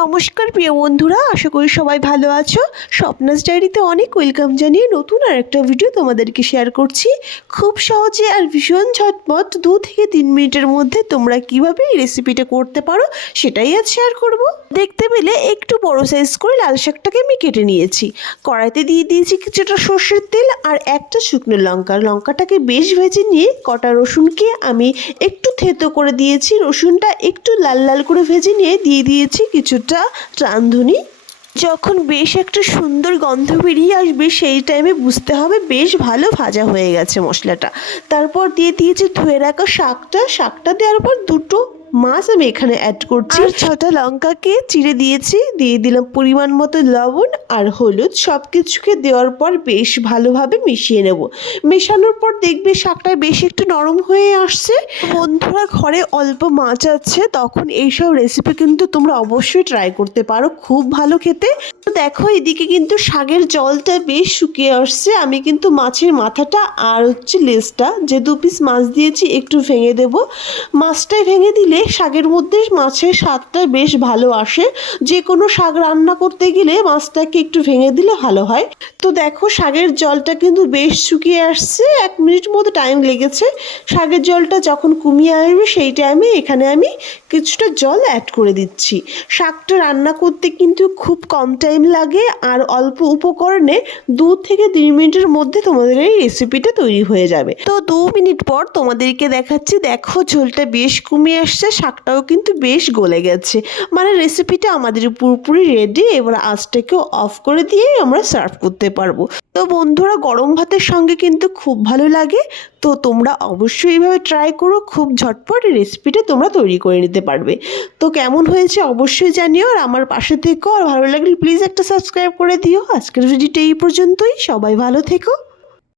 নমস্কার প্রিয় বন্ধুরা, আশা করি সবাই ভালো আছো। স্বপ্নাস ডায়েরিতে অনেক ওয়েলকাম জানিয়ে নতুন আর একটা ভিডিও তোমাদেরকে শেয়ার করছি। খুব সহজে আর ভীষণ ঝটপট দু থেকে তিন মিনিটের মধ্যে তোমরা কীভাবে এই রেসিপিটা করতে পারো সেটাই আজ শেয়ার করব। দেখতে পেলে একটু বড় সাইজ করে লাল শাকটাকে আমি কেটে নিয়েছি। কড়াইতে দিয়ে দিয়েছি কিছুটা সর্ষের তেল আর একটা শুকনো লঙ্কা। লঙ্কাটাকে বেশ ভেজে নিয়ে কটা রসুনকে আমি একটু থেতো করে দিয়েছি। রসুনটা একটু লাল লাল করে ভেজে নিয়ে দিয়ে দিয়েছি কিছুটা রাঁধুনি। যখন বেশ একটা সুন্দর গন্ধ বেরিয়ে আসবে, সেই টাইমে বুঝতে হবে বেশ ভালো ভাজা হয়ে গেছে মশলাটা। তারপর দিয়ে দিয়েছি ধুয়ে রাখা শাকটা। শাকটা দেওয়ার পর দুটো মাছ আমি এখানে অ্যাড করছি। আর ছটা লঙ্কাকে চিড়ে দিয়েছি, দিয়ে দিলাম পরিমাণ মতো লবণ আর হলুদ। সব কিছুকে দেওয়ার পর বেশ ভালোভাবে মিশিয়ে নেব। মেশানোর পর দেখবে শাকটা বেশ একটু নরম হয়ে আসছে। বন্ধুরা, ঘরে অল্প মাছ আছে, তখন এইসব রেসিপি কিন্তু তোমরা অবশ্যই ট্রাই করতে পারো, খুব ভালো খেতে। তো দেখো, এদিকে কিন্তু শাকের জলটা বেশ শুকিয়ে আসছে। আমি কিন্তু মাছের মাথাটা আর হচ্ছে লেজটা, যে দু পিস মাছ দিয়েছি, একটু ভেঙে দেব। মাছটাই ভেঙে দিলে শাকের মধ্যে মাছের স্বাদটা বেশ ভালো আসে। যে কোনো শাক রান্না করতে গেলে মাছটাকে একটু ভেঙে দিলে ভালো হয়। তো দেখো, শাকের জলটা কিন্তু বেশ শুকিয়ে আসছে। এক মিনিট মতো টাইম লেগেছে। শাকের জলটা যখন কমিয়ে আসবে, সেই টাইমে এখানে আমি কিছুটা জল অ্যাড করে দিচ্ছি। শাকটা রান্না করতে কিন্তু খুব কম টাইম লাগে। আর অল্প উপকরণে দু থেকে তিন মিনিটের মধ্যে তোমাদের এই রেসিপিটা তৈরি হয়ে যাবে। তো দু মিনিট পর তোমাদেরকে দেখাচ্ছি, দেখো ঝোলটা বেশ কমিয়ে আসছে। শাকটাও কিন্তু বেশ গলে গেছে। মানে রেসিপিটা আমাদের পুরোপুরি রেডি এবার আঁচটাকেও অফ করে দিয়ে আমরা সার্ভ করতে পারব। তো বন্ধুরা, গরম ভাতের সঙ্গে কিন্তু খুব ভালো লাগে। তো তোমরা অবশ্যই এইভাবে ট্রাই করো, খুব ঝটপট রেসিপিটা তোমরা তৈরি করে নিতে পারবে। তো কেমন হয়েছে অবশ্যই জানিও, আর আমার পাশে থেকো, আর ভালো লাগলে প্লিজ একটা সাবস্ক্রাইব করে দিও। আজকের ভিডিওটা এই পর্যন্তই, সবাই ভালো থেকো।